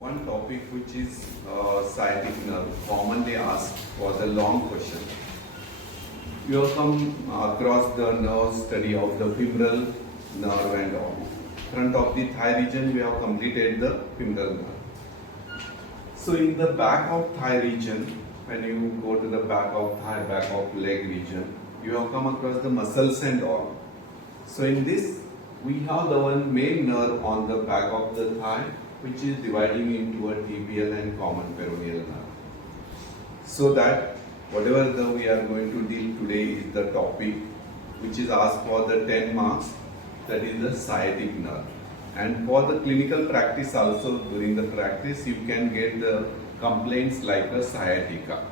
One topic which is sciatic nerve, commonly asked for the long question. You have come across the nerve study of the femoral nerve and all. Front of the thigh region, we have completed the femoral nerve. So in the back of thigh region, when you go to the back of thigh, back of leg region, you have come across the muscles and all. So in this, we have the one main nerve on the back of the thigh, which is dividing into a tibial and common peroneal nerve. So that whatever we are going to deal today is the topic which is asked for the 10 marks, that is the sciatic nerve. And for the clinical practice also, during the practice you can get the complaints like a sciatica.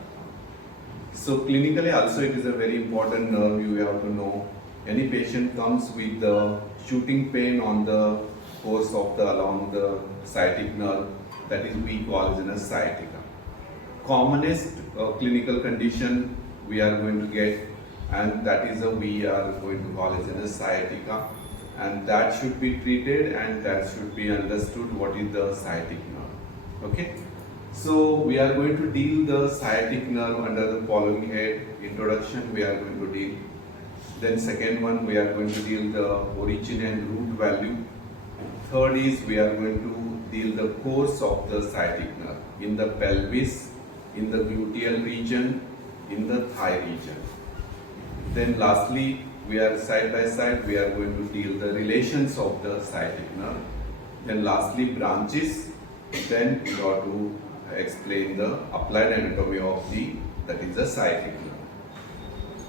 So clinically also it is a very important nerve. You have to know, any patient comes with the shooting pain on the course of the along the sciatic nerve, that is we call as a sciatica. Commonest clinical condition we are going to get, and that is we are going to call as a sciatica, and that should be treated and that should be understood what is the sciatic nerve. Okay, so we are going to deal the sciatic nerve under the following head. Introduction we are going to deal. Then second one we are going to deal the origin and root value. Third is we are going to deal the course of the sciatic nerve in the pelvis, in the gluteal region, in the thigh region. Then lastly, we are side by side, we are going to deal the relations of the sciatic nerve. Then lastly, branches. Then we have to explain the applied anatomy of that is the sciatic nerve.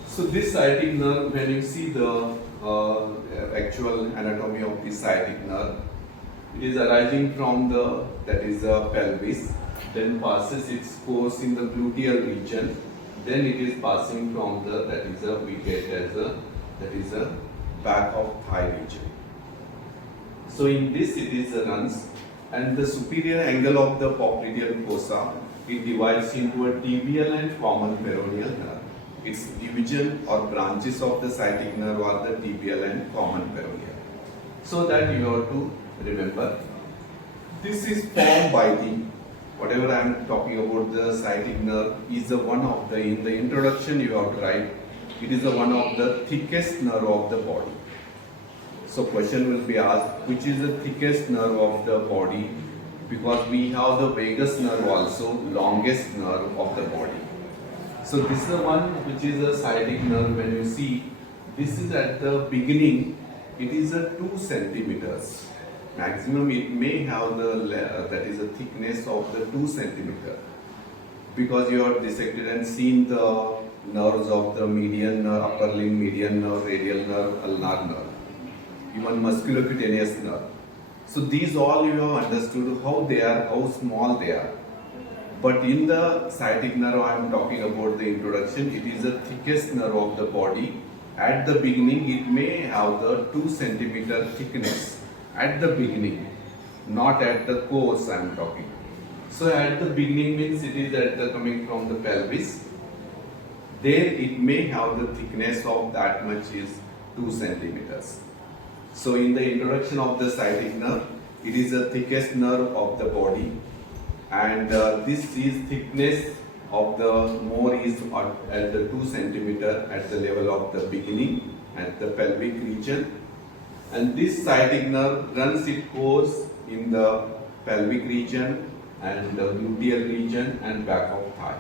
So this sciatic nerve, when you see the actual anatomy of the sciatic nerve, it is arising from that is the pelvis, then passes its course in the gluteal region, then it is passing from that is a back of thigh region. So in this it is runs, and the superior angle of the popliteal fossa, it divides into a tibial and common peroneal nerve. Its division or branches of the sciatic nerve are the tibial and common peroneal. So that you have to remember. This is formed by whatever I am talking about, the sciatic nerve is one of in the introduction you have to write, it is one of the thickest nerve of the body. So question will be asked, which is the thickest nerve of the body, because we have the vagus nerve also, longest nerve of the body. So this is the one which is a sciatic nerve. When you see, this is at the beginning, it is a 2 centimeters. Maximum it may have that is a thickness of the 2 centimeter, because you have dissected and seen the nerves of the median nerve, upper limb, median nerve, radial nerve, ulnar nerve, even musculocutaneous nerve. So these all you have understood how they are, how small they are. But in the sciatic nerve I am talking about the introduction, it is the thickest nerve of the body. At the beginning it may have the 2 centimeter thickness at the beginning, not at the course I am talking. So at the beginning means it is coming from the pelvis. There it may have the thickness of that much is 2 centimeters. So in the introduction of the sciatic nerve, it is the thickest nerve of the body, and this is thickness of the more is at the 2 centimeter at the level of the beginning at the pelvic region, and this sciatic nerve runs its course in the pelvic region and the gluteal region and back of thigh.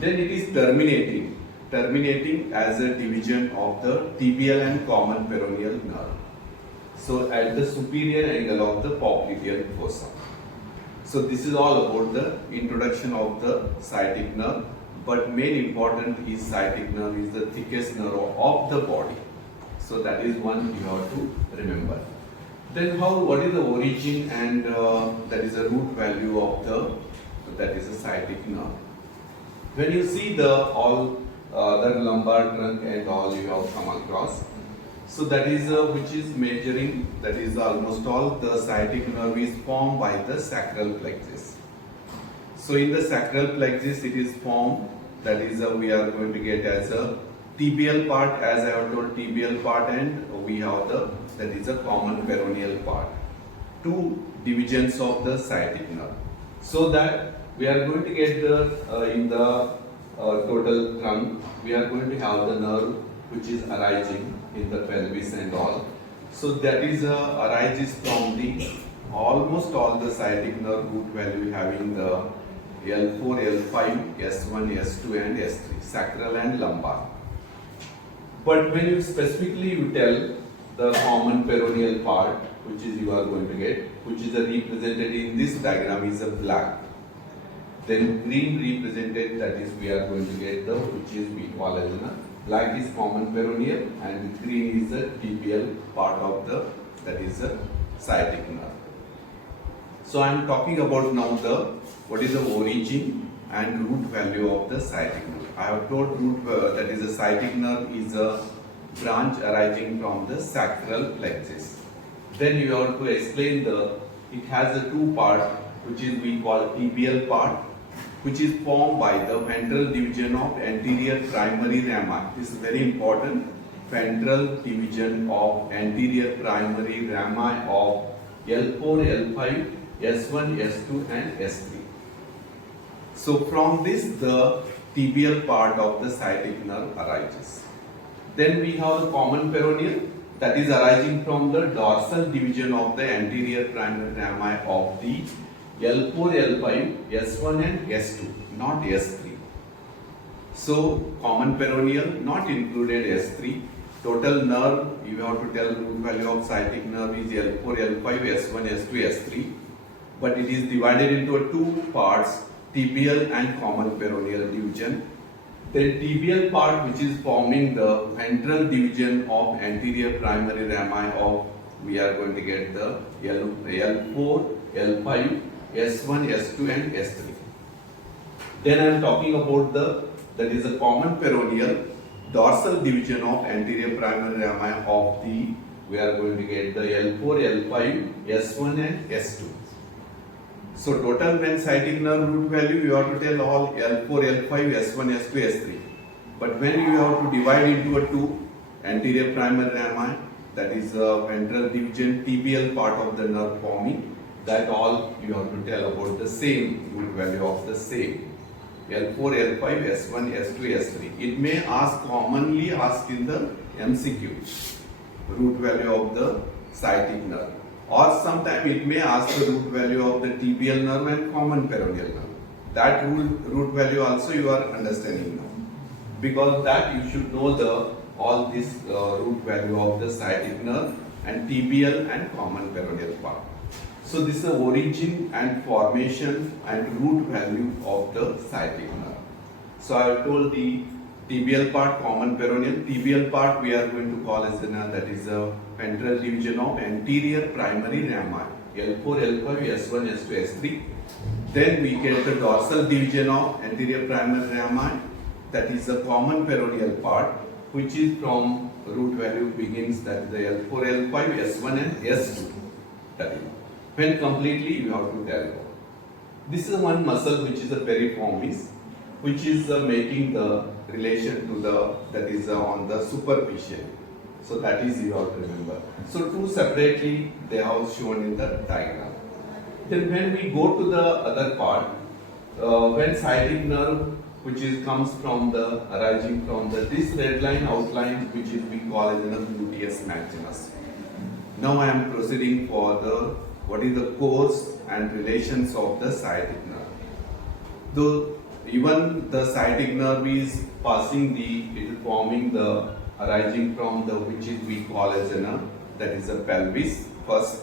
Then it is terminating as a division of the tibial and common peroneal nerve. So at the superior angle of the popliteal fossa. So this is all about the introduction of the sciatic nerve, but main important is sciatic nerve is the thickest nerve of the body. So that is one you have to remember. Then what is the origin and that is the root value of that is a sciatic nerve. When you see the lumbar trunk and all you have come across, so that is which is measuring, that is almost all the sciatic nerve is formed by the sacral plexus. So in the sacral plexus it is formed, that is we are going to get as a tibial part, as I have told, tibial part, and we have that is a common peroneal part. two divisions of the sciatic nerve. So that we are going to get the in the total trunk, we are going to have the nerve which is arising in the pelvis and all. So that is arises from the almost all the sciatic nerve root value having the L4, L5, S1, S2 and S3, sacral and lumbar. But when you specifically you tell the common peroneal part, which is you are going to get, which is represented in this diagram is a black. Then green represented, that is we are going to get the, which is we call as a black is common peroneal and green is the tibial part of the, that is the sciatic nerve. So I am talking about now the what is the origin and root value of the sciatic nerve. I have told root that is the sciatic nerve is a branch arising from the sacral plexus. Then you have to explain the, it has a two part which is we call tibial part, which is formed by the ventral division of anterior primary rami. This is very important. Ventral division of anterior primary rami of L4, L5, S1, S2 and S3. So from this the tibial part of the sciatic nerve arises. Then we have the common peroneal that is arising from the dorsal division of the anterior primary rami of the L4, L5, S1 and S2, not S3. So common peroneal not included S3. Total nerve, you have to tell root value of sciatic nerve is L4, L5, S1, S2, S3. But it is divided into two parts, tibial and common peroneal division. The tibial part which is forming the ventral division of anterior primary rami of, we are going to get the L4, L5, S1, S2 and S3. Then I am talking about the, that is a common peroneal dorsal division of anterior primary rami of the, we are going to get the L4, L5, S1 and S2. So total when sciatic nerve root value you have to tell all L4, L5, S1, S2, S3. But when you have to divide into a two, anterior primary rami, that is a ventral division, tibial part of the nerve forming, that all you have to tell about the same root value of the same. L4, L5, S1, S2, S3. It may ask, commonly asked in the MCQ, root value of the sciatic nerve. Or sometime it may ask the root value of the tibial nerve and common peroneal nerve. That root value also you are understanding now. Because that you should know the all this root value of the sciatic nerve and tibial and common peroneal part. So this is the origin and formation and root value of the sciatic nerve. So I have told the tibial part, common peroneal. Tibial part we are going to call as that is a ventral division of anterior primary rami, L4, L5, S1, S2, S3. Then we get the dorsal division of anterior primary rami, that is the common peroneal part, which is from root value begins, that is the L4, L5, S1 and S2. That is. When completely you have to tell. This is one muscle which is a piriformis, which is making the relation to the, that is on the superficial. So that is you have to remember. So two separately they are shown in the diagram. Then when we go to the other part, when sciatic nerve which is comes from the arising from the this red line outline which is we call as the gluteus maximus. Now I am proceeding for the what is the course and relations of the sciatic nerve. Though even the sciatic nerve is passing the, it is forming the arising from the which is we call as that is the pelvis first,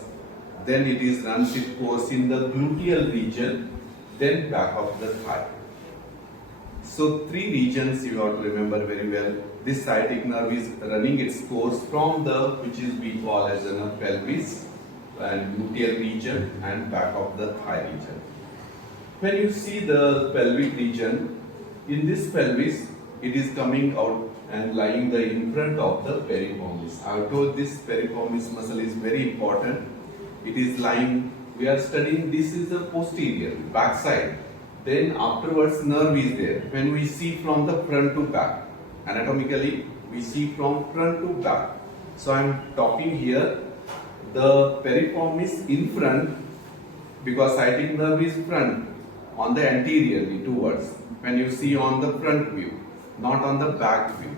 then it is runs its course in the gluteal region, then back of the thigh. So three regions you have to remember very well. This sciatic nerve is running its course from the which is we call as pelvis and gluteal region and back of the thigh region. When you see the pelvic region, in this pelvis it is coming out and lying the in front of the piriformis. I have told this piriformis muscle is very important. It is lying, we are studying this is the posterior, back side. Then afterwards nerve is there. When we see from the front to back, anatomically we see from front to back. So I am talking here the piriformis in front, because sciatic nerve is front, on the anteriorly towards, when you see on the front view, not on the back view.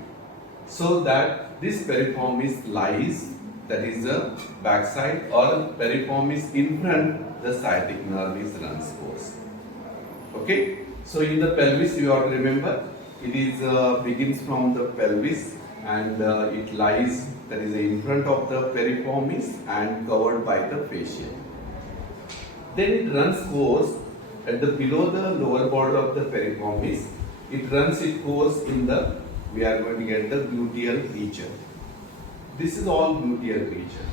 So that this piriformis lies, that is the back side, or piriformis in front, the sciatic nerve is runs course. Okay, so in the pelvis you have to remember, it is begins from the pelvis and it lies, that is in front of the piriformis and covered by the fascia. Then it runs course at the below the lower border of the piriformis. It runs its course in the, we are going to get the gluteal region. This is all gluteal region.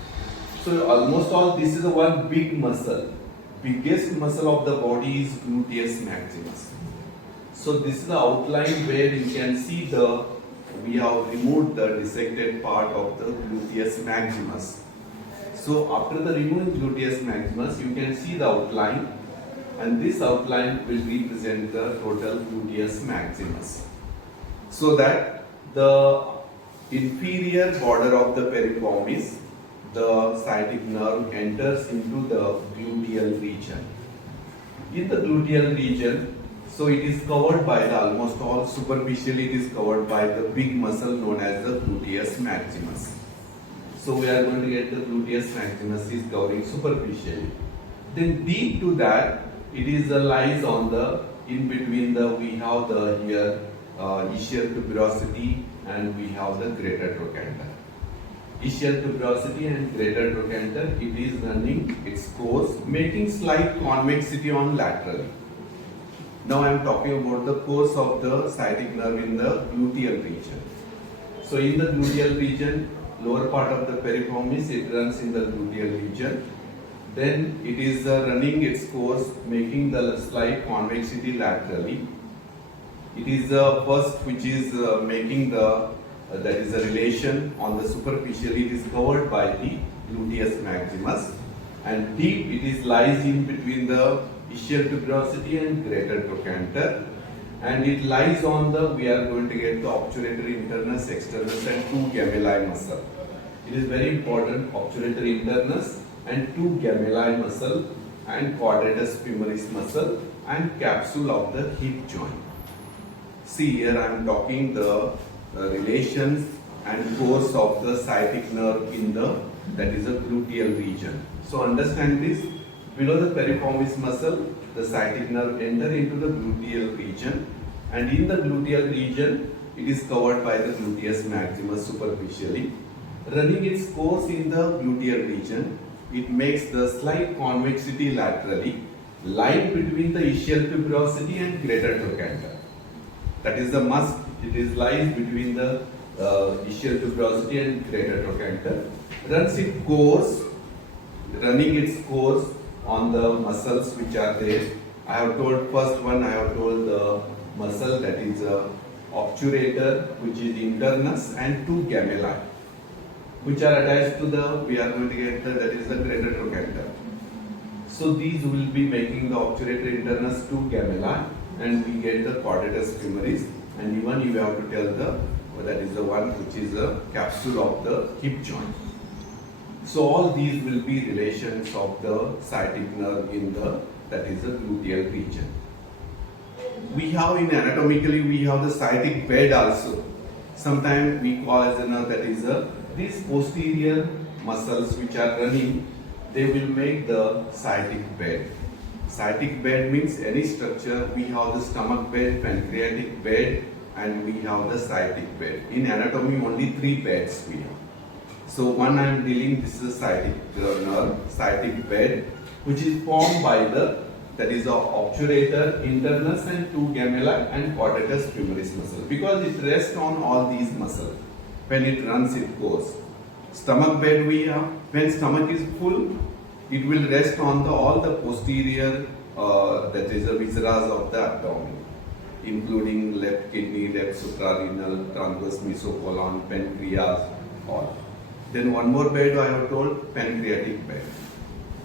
So almost all, this is the one big muscle. Biggest muscle of the body is gluteus maximus. So this is the outline where you can see the, we have removed the dissected part of the gluteus maximus. So after the removing gluteus maximus, you can see the outline, and this outline will represent the total gluteus maximus. So that the inferior border of the piriformis, the sciatic nerve enters into the gluteal region. In the gluteal region, so it is covered by the almost all, superficially it is covered by the big muscle known as the gluteus maximus. So we are going to get the gluteus maximus is covering superficially. Then deep to that, it is lies on the, in between the, we have the here ischial tuberosity and we have the greater trochanter. Ischial tuberosity and greater trochanter, it is running its course, making slight convexity on laterally. Now I am talking about the course of the sciatic nerve in the gluteal region. So in the gluteal region, lower part of the piriformis, it runs in the gluteal region. Then it is running its course, making the slight convexity laterally. It is the first which is making the, that is a relation on the superficially, it is covered by the gluteus maximus, and deep it is lies in between the ischial tuberosity and greater trochanter, and it lies on the, we are going to get the obturator internus, externus and two gemelli muscle. It is very important, obturator internus and two gemelli muscle and quadratus femoris muscle and capsule of the hip joint. See here I am talking the relations and course of the sciatic nerve in the, that is the gluteal region. So understand this, below the piriformis muscle, the sciatic nerve enter into the gluteal region, and in the gluteal region, it is covered by the gluteus maximus superficially. Running its course in the gluteal region, it makes the slight convexity laterally, lying between the ischial tuberosity and greater trochanter. That is the must, it is lies between the ischial tuberosity and greater trochanter. Runs its course, running its course on the muscles which are there. I have told first one, I have told the muscle, that is obturator, which is internus, and two gemelli, which are attached to the, we are going to get the, that is the greater trochanter. So these will be making the obturator internus, two gemelli, and we get the quadratus femoris, and even you have to tell the, that is the one which is the capsule of the hip joint. So all these will be relations of the sciatic nerve in the, that is the gluteal region. We have in anatomically, we have the sciatic bed also. Sometimes we call as another, that is these posterior muscles which are running, they will make the sciatic bed. Sciatic bed means any structure. We have the stomach bed, pancreatic bed, and we have the sciatic bed. In anatomy, only three beds we have. So one I am dealing, this is a sciatic nerve, sciatic bed, which is formed by the, that is the obturator internus and two gemelli and quadratus femoris muscle, because it rests on all these muscles when it runs its course. Stomach bed we have, when stomach is full, it will rest on the, all the posterior, that is the viscera of the abdomen, including left kidney, left suprarenal, transverse mesocolon, pancreas, all. Then one more bed I have told, pancreatic bed.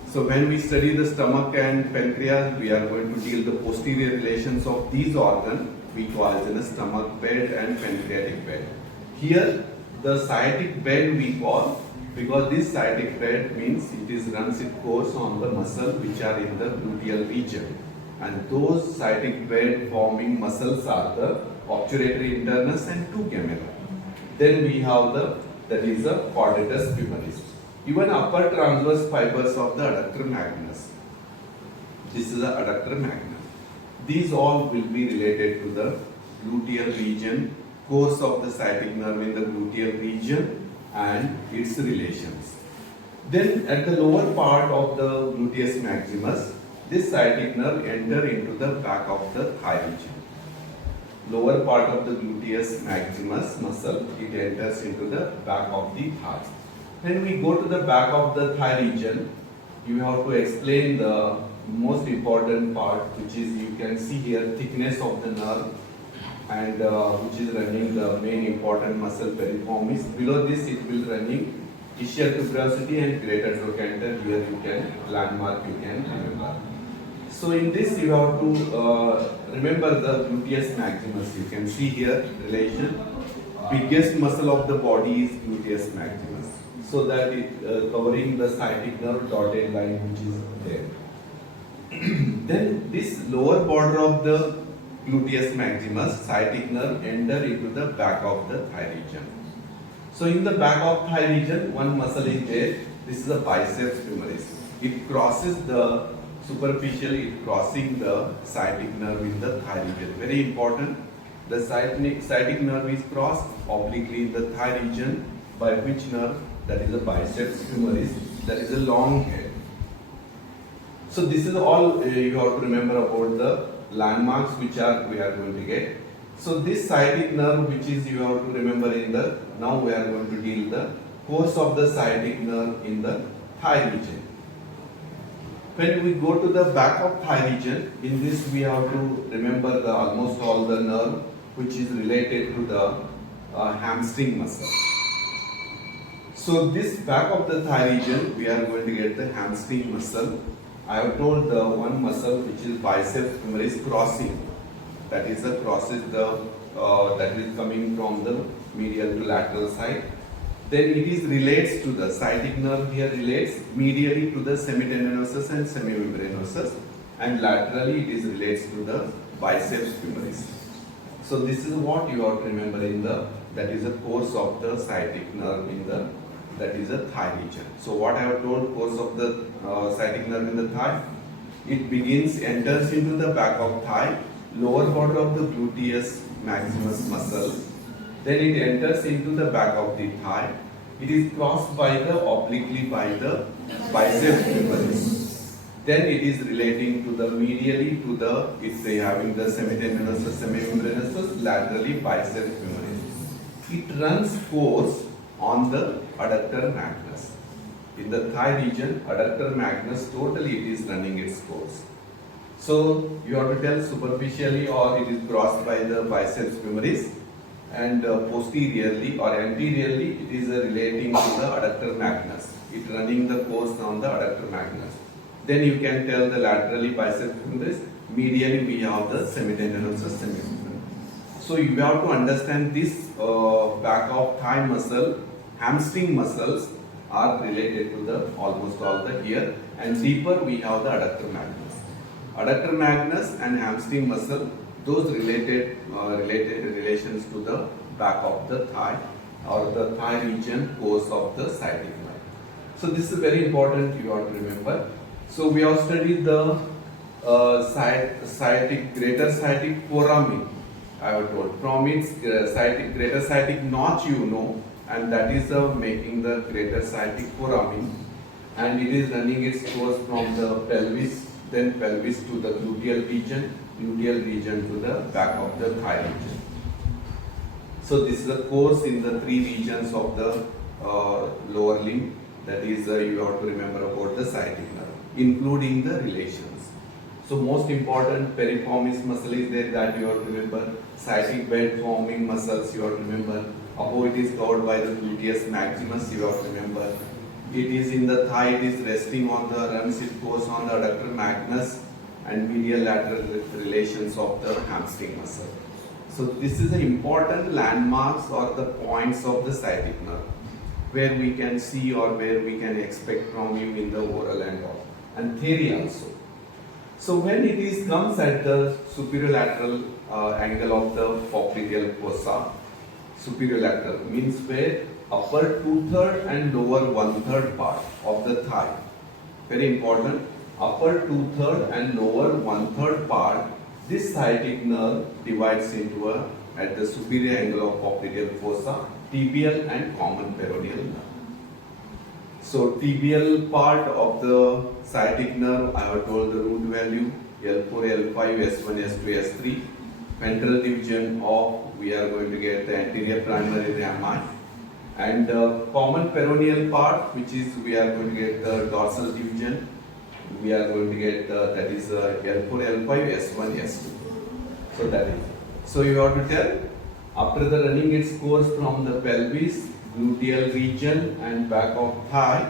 So when we study the stomach and pancreas, we are going to deal the posterior relations of these organs, we call as in a stomach bed and pancreatic bed. Here, the sciatic bed we call, because this sciatic bed means it is runs its course on the muscle which are in the gluteal region, and those sciatic bed forming muscles are the obturator internus and two gemella. Then we have that is the quadratus femoris. Even upper transverse fibers of the adductor magnus. This is the adductor magnus. These all will be related to the gluteal region, course of the sciatic nerve in the gluteal region and its relations. Then at the lower part of the gluteus maximus, this sciatic nerve enter into the back of the thigh region. Lower part of the gluteus maximus muscle, it enters into the back of the thigh. When we go to the back of the thigh region, you have to explain the most important part, which is you can see here thickness of the nerve, and which is running the main important muscle piriformis. Below this it will running ischial tuberosity and greater trochanter. Here you can landmark, you can remember. So in this you have to remember the gluteus maximus. You can see here relation. Biggest muscle of the body is gluteus maximus. So that it covering the sciatic nerve dotted line which is there. Then this lower border of the gluteus maximus, sciatic nerve enter into the back of the thigh region. So in the back of thigh region, one muscle is there. This is the biceps femoris. It crosses the superficially, it crossing the sciatic nerve in the thigh region. Very important. The sciatic nerve is crossed obliquely in the thigh region by which nerve? That is the biceps femoris. That is a long head. So this is all you have to remember about the landmarks which we are going to get. So this sciatic nerve which is you have to remember in the, now we are going to deal the course of the sciatic nerve in the thigh region. When we go to the back of thigh region, in this we have to remember the almost all the nerve which is related to the hamstring muscle. So this back of the thigh region, we are going to get the hamstring muscle. I have told the one muscle which is biceps femoris crossing. That is the crosses the that is coming from the medial to lateral side. Then it is relates to the sciatic nerve here relates medially to the semitendinosus and semimembranosus, and laterally it is relates to the biceps femoris. So this is what you have to remember in the, that is the course of the sciatic nerve in the, that is the thigh region. So what I have told, course of the sciatic nerve in the thigh, it begins, enters into the back of thigh, lower border of the gluteus maximus muscle. Then it enters into the back of the thigh. It is crossed by the obliquely by the biceps femoris. Then it is relating to the medially to the, it's having the semitendinosus, semimembranosus, laterally biceps femoris. It runs course on the adductor magnus. In the thigh region, adductor magnus, totally it is running its course. So you have to tell superficially or it is crossed by the biceps femoris, and posteriorly or anteriorly it is relating to the adductor magnus. It running the course on the adductor magnus. Then you can tell the laterally biceps femoris, medially we have the semitendinosus, semimembranous. So you have to understand this back of thigh muscle, hamstring muscles are related to the almost all the here, and deeper we have the adductor magnus. Adductor magnus and hamstring muscle, those related relations to the back of the thigh or the thigh region course of the sciatic nerve. So this is very important, you have to remember. So we have studied the sciatic, greater sciatic foramen. I have told from its greater sciatic notch you know, and that is making the greater sciatic foramen, and it is running its course from the pelvis, then pelvis to the gluteal region to the back of the thigh region. So this is the course in the three regions of the lower limb. That is you have to remember about the sciatic nerve, including the relations. So most important piriformis muscle is there, that you have to remember. Sciatic bed forming muscles you have to remember. Above it is covered by the gluteus maximus, you have to remember. It is in the thigh, it is resting on the, runs its course on the adductor magnus and medial lateral relations of the hamstring muscle. So this is the important landmarks or the points of the sciatic nerve. where we can see or where we can expect from you in the oral and all, and theory also. So when it is comes at the superior lateral angle of the popliteal fossa, superior lateral means where upper 2/3 and lower 1/3 part of the thigh. Very important. Upper 2/3 and lower 1/3 part. This sciatic nerve divides into at the superior angle of popliteal fossa, tibial and common peroneal nerve. So tibial part of the sciatic nerve, I have told the root value L4, L5, S1, S2, S3. Ventral division of, we are going to get the anterior primary rami, and common peroneal part, which is we are going to get the dorsal division. We are going to get that is L4, L5, S1, S2. So that is. So you have to tell after the running its course from the pelvis, gluteal region and back of thigh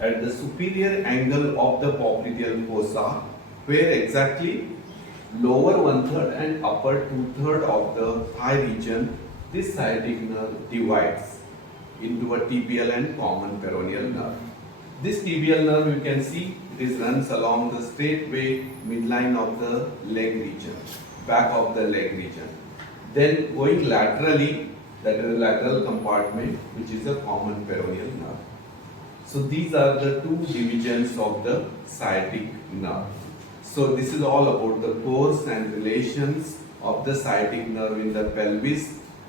at the superior angle of the popliteal fossa, where exactly lower 1/3 and upper 2/3 of the thigh region, this sciatic nerve divides into a tibial and common peroneal nerve. This tibial nerve, you can see, it runs along the straight way midline of the leg region, back of the leg region. Then going laterally, that is the lateral compartment, which is a common peroneal nerve. So these are the two divisions of the sciatic nerve. So this is all about the course and relations of the sciatic nerve in the pelvis,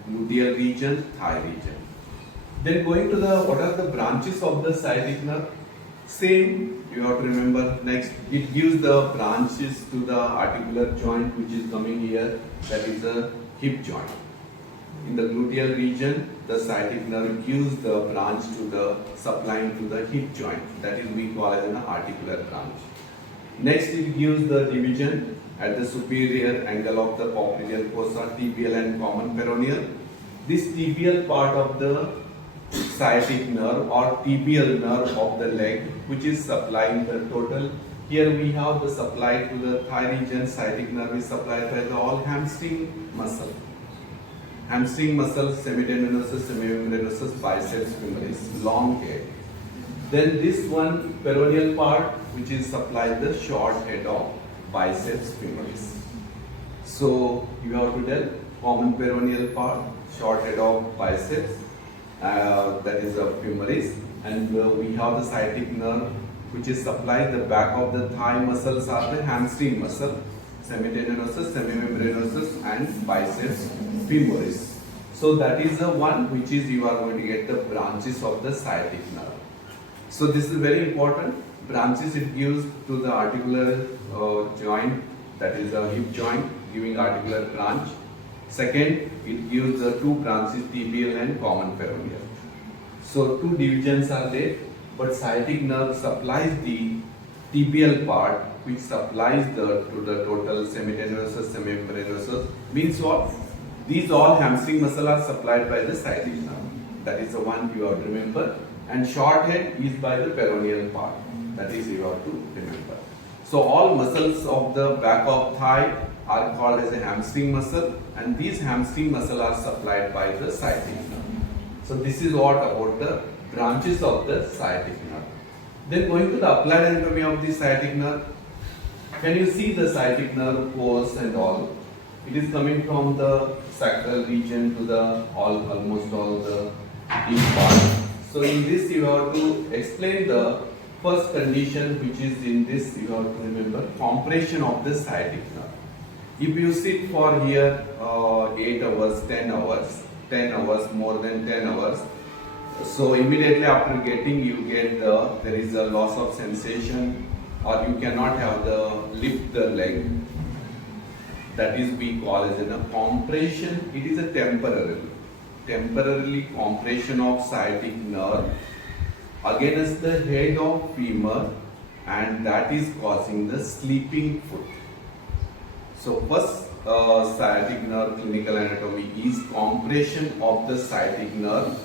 gluteal region, thigh region. Then going to the, what are the branches of the sciatic nerve? Same, you have to remember next, it gives the branches to the articular joint which is coming here, that is the hip joint. In the gluteal region, the sciatic nerve gives the branch to the supplying to the hip joint, that is we call as an articular branch. Next, it gives the division at the superior angle of the popliteal fossa, tibial and common peroneal. This tibial part of the sciatic nerve or tibial nerve of the leg, which is supplying the total. Here we have the supply to the thigh region. Sciatic nerve is supplied by the all hamstring muscle. Hamstring muscle, semitendinosus, semimembranosus, biceps femoris, long head. Then this one peroneal part, which is supplied the short head of biceps femoris. So you have to tell common peroneal part, short head of biceps, that is the femoris, and we have the sciatic nerve, which is supplied the back of the thigh muscles are the hamstring muscle, semitendinosus, semimembranosus, and biceps femoris. So that is the one which is you are going to get the branches of the sciatic nerve. So this is very important. Branches it gives to the articular joint, that is a hip joint, giving articular branch. Second, it gives the two branches, tibial and common peroneal. So two divisions are there, but sciatic nerve supplies the tibial part, which supplies to the total semitendinosus, semimembranosus. Means what? These all hamstring muscle are supplied by the sciatic nerve. That is the one you have to remember. And short head is by the peroneal part. That is you have to remember. So all muscles of the back of thigh are called as a hamstring muscle, and these hamstring muscle are supplied by the sciatic nerve. So this is what about the branches of the sciatic nerve. Then going to the applied anatomy of the sciatic nerve. When you see the sciatic nerve course and all, it is coming from the sacral region to the almost all the deep part. So in this you have to explain the first condition, which is in this you have to remember compression of the sciatic nerve. If you sit for here 8 hours, 10 hours, more than 10 hours, so immediately after getting you get there is a loss of sensation, or you cannot have the lift the leg. That is we call as a compression. It is a temporarily compression of sciatic nerve against the head of femur, and that is causing the sleeping foot. So first sciatic nerve clinical anatomy is compression of the sciatic nerve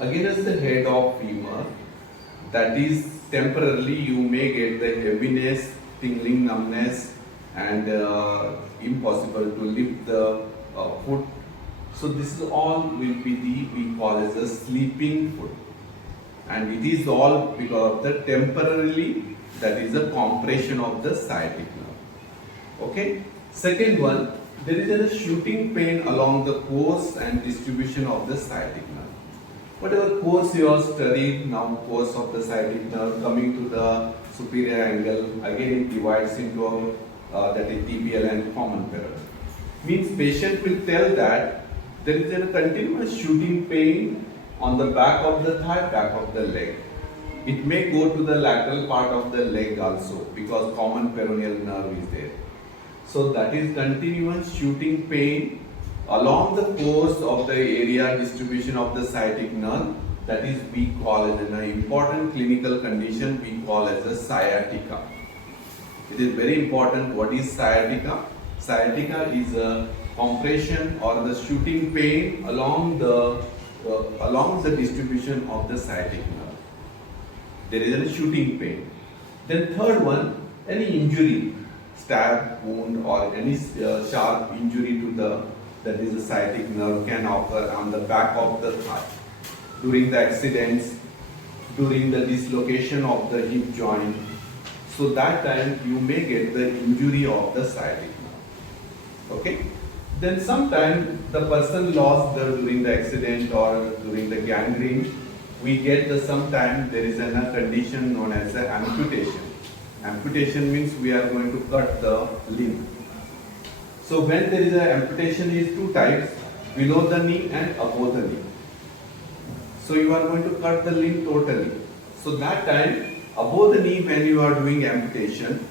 against the head of femur. That is temporarily you may get the heaviness, tingling, numbness, and impossible to lift the foot So this is all will be we call as a sleeping foot, and it is all because of the temporarily, that is a compression of the sciatic nerve. Okay. Second one, there is a shooting pain along the course and distribution of the sciatic nerve. Whatever course you have studied now, course of the sciatic nerve coming to the superior angle, again it divides into that is tibial and common peroneal. Means patient will tell that there is a continuous shooting pain on the back of the thigh, back of the leg. It may go to the lateral part of the leg also, because common peroneal nerve is there. So that is continuous shooting pain along the course of the area distribution of the sciatic nerve. That is we call as an important clinical condition we call as a sciatica. It is very important. What is sciatica? Sciatica is a compression or the shooting pain along the distribution of the sciatic nerve. There is a shooting pain. Then third one, any injury, stab, wound, or any sharp injury to that is the sciatic nerve can occur on the back of the thigh during the accidents, during the dislocation of the hip joint. So that time you may get the injury of the sciatic nerve. Okay. Then sometime the person lost during the accident or during the gangrene, we get sometime there is a condition known as an amputation. Amputation means we are going to cut the limb. So when there is an amputation is two types, below the knee and above the knee. So you are going to cut the limb totally. So that time above the knee when you are doing amputation,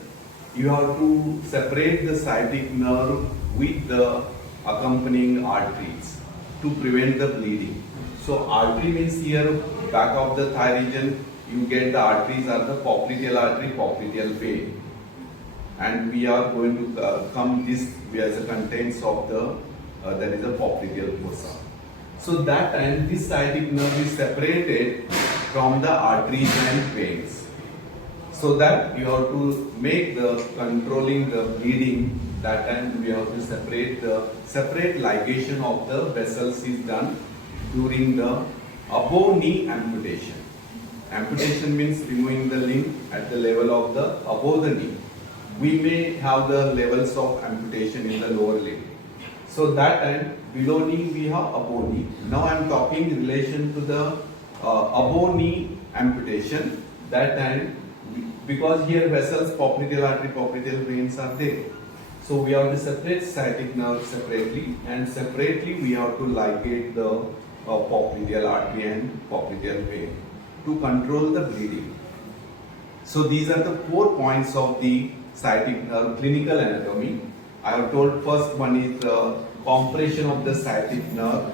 you have to separate the sciatic nerve with the accompanying arteries to prevent the bleeding. So artery means here back of the thigh region you get the arteries are the popliteal artery, popliteal vein, and we are going to come this as a contents of the that is a popliteal fossa. So that time this sciatic nerve is separated from the arteries and veins, so that you have to make the controlling the bleeding. That time we have to separate ligation of the vessels is done during the above knee amputation. Amputation means removing the limb at the level of the above the knee. We may have the levels of amputation in the lower limb. So that time below knee we have above knee. Now I am talking in relation to the above knee amputation. That time because here vessels, popliteal artery, popliteal veins are there. So we have to separate sciatic nerve separately, and separately we have to ligate the popliteal artery and popliteal vein to control the bleeding. So these are the 4 points of the sciatic nerve clinical anatomy. I have told first one is the compression of the sciatic nerve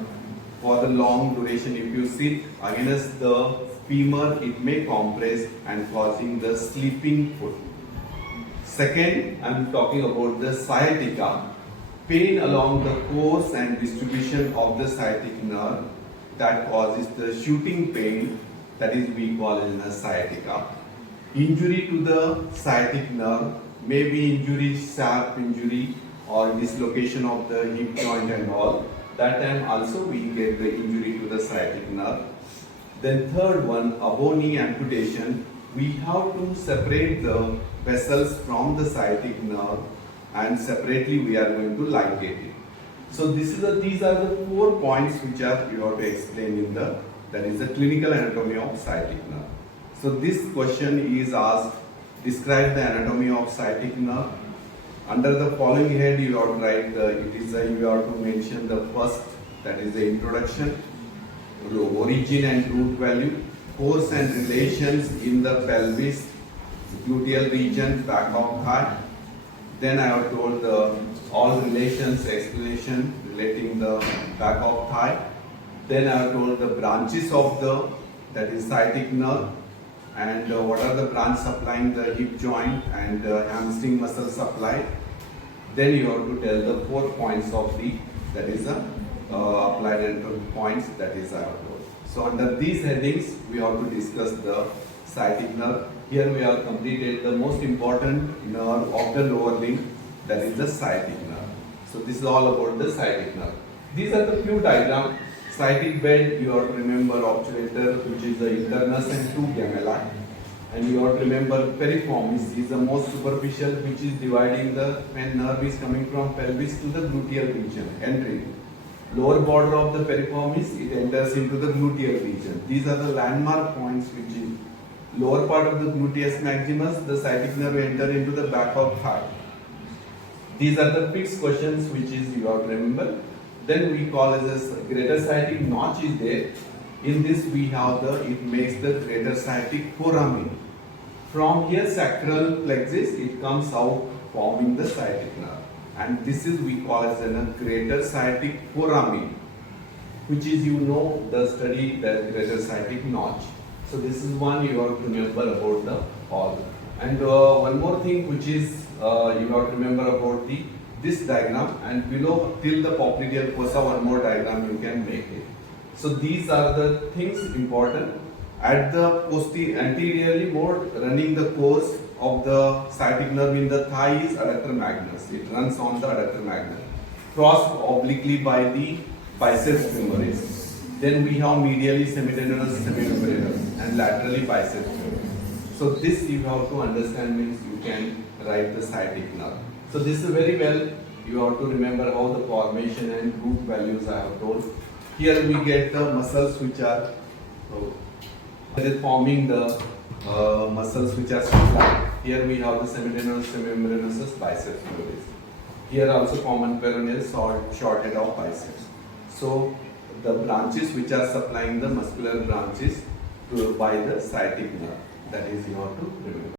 for the long duration. If you sit against the femur, it may compress and causing the sleeping foot. Second, I am talking about the sciatica, pain along the course and distribution of the sciatic nerve that causes the shooting pain, that is we call it a sciatica. Injury to the sciatic nerve may be injury, sharp injury or dislocation of the hip joint and all. That time also we get the injury to the sciatic nerve. Then third one, above knee amputation, we have to separate the vessels from the sciatic nerve, and separately we are going to ligate it. So these are the 4 points which are you have to explain in that is the clinical anatomy of sciatic nerve. So this question is asked, describe the anatomy of sciatic nerve. Under the following head you have to write you have to mention the first, that is the introduction, origin and root value, course and relations in the pelvis, gluteal region, back of thigh. Then I have told all relations, explanation relating the back of thigh. Then I have told the branches of that is sciatic nerve, and what are the branches supplying the hip joint and hamstring muscle supply. Then you have to tell the 4 points of that is applied anatomy points, that is I have told. So under these headings we have to discuss the sciatic nerve. Here we have completed the most important nerve of the lower limb, that is the sciatic nerve. So this is all about the sciatic nerve. These are the few diagrams. Sciatic bed, you have to remember obturator, which is the internus and two gemella. And you have to remember piriformis is the most superficial, which is dividing the when nerve is coming from pelvis to the gluteal region, entry. Lower border of the piriformis, it enters into the gluteal region. These are the landmark points which is lower part of the gluteus maximus, the sciatic nerve enter into the back of thigh. These are the fixed questions which is you have to remember. Then we call as a greater sciatic notch is there. In this we have it makes the greater sciatic foramen. From here sacral plexus it comes out forming the sciatic nerve. And this is we call as a greater sciatic foramen, which is the study the greater sciatic notch. So this is one you have to remember about the all. And one more thing which is you have to remember about this diagram, and below till the popliteal fossa one more diagram you can make it. So these are the things important. At the anteriorly more running the course of the sciatic nerve in the thigh is adductor magnus. It runs on the adductor magnus. Crossed obliquely by the biceps femoris. Then we have medially semitendinous, semimembranous, and laterally biceps femoris. So this you have to understand means you can write the sciatic nerve. So this is very well, you have to remember how the formation and root values I have told. Here we get the muscles which are forming the muscles which are supplied. Here we have the semitendinous, semimembranous, biceps femoris. Here also common peroneal shorted of biceps. So the branches which are supplying the muscular branches by the sciatic nerve. That is you have to remember.